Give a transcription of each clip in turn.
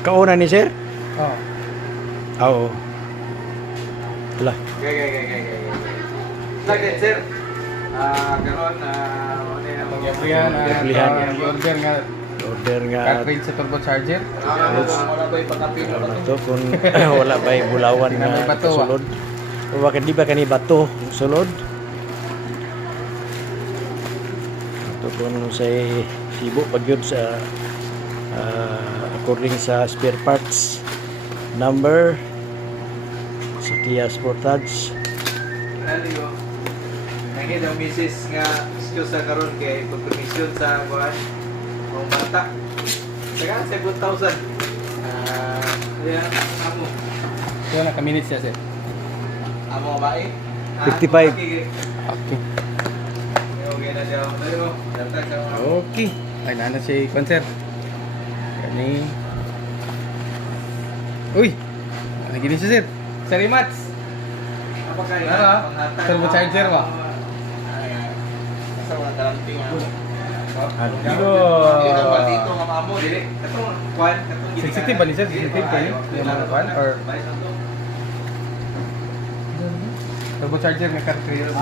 Kauna ni sir? Oh. Oo. Wala. Okay. Like sir. Karon Pagyabuyan, Pagyabuyan. order nga Order nga. cartridge sa turbocharger. wala ba ipatapin Ano na to kung wala ba yung bulawan Tingnan mo nga yung bato, sulod. O bakit di ba kani bato yung sulod? Ito kung sa sibo pag yun sa according sa spare parts number sa Kia Sportage. Ano nangin ang misis nga excuse sa karon kay permission sa kuan ang bata. Saka 7,000. Yan amo. Yun, naka-minutes siya, sir. Amo bae. 55. Okay. Okay na siya. Dali mo. Datag sa mga. Okay. Ay, nana si Konser. Kani. Uy! Ano gini siya, sir? Sir Imats! Apa kay Ano? Turbocharger ba? Sa mga dalanting dito nga maamo dili. Katong kuan, katong Sensitive ba ni sir? Sensitive ba yun? Yung mga kuan? Or turbocharger may cartridge?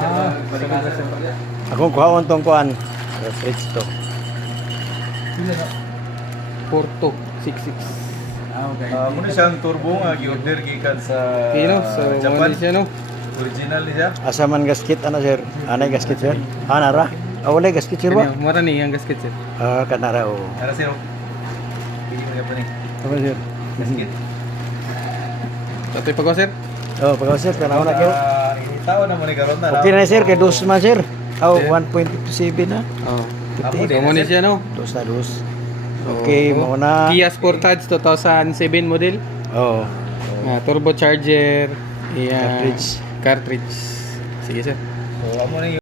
Akong kuhaon tong kuan. Cartridge to. 4266. Muna siyang turbo nga gi-order gikan sa Okay, no? So, Japan. ano siya, no? Original niya. Asa man gasket ano sir? Anay gasket sir? Nara? Wala gasket sir ba? Kanya, mura ni ang gasket, sir. Kanara o. Ara sir. Bigyan mo pa ni. Ano sir? Basket. Totoy pa ko, sir? Pagawa sir, tanaw na kayo. Tao na mo ni karon na. Okay na sir, kay dos man sir. Sir. 1.57 na. Oo. Amo din Amo na, ni sir. siya, no? Dos na dos. Okay, Oo. mo na. Kia Sportage 2007 model. Oo. Turbocharger. Cartridge. Cartridge. Sige, sir. So amo ni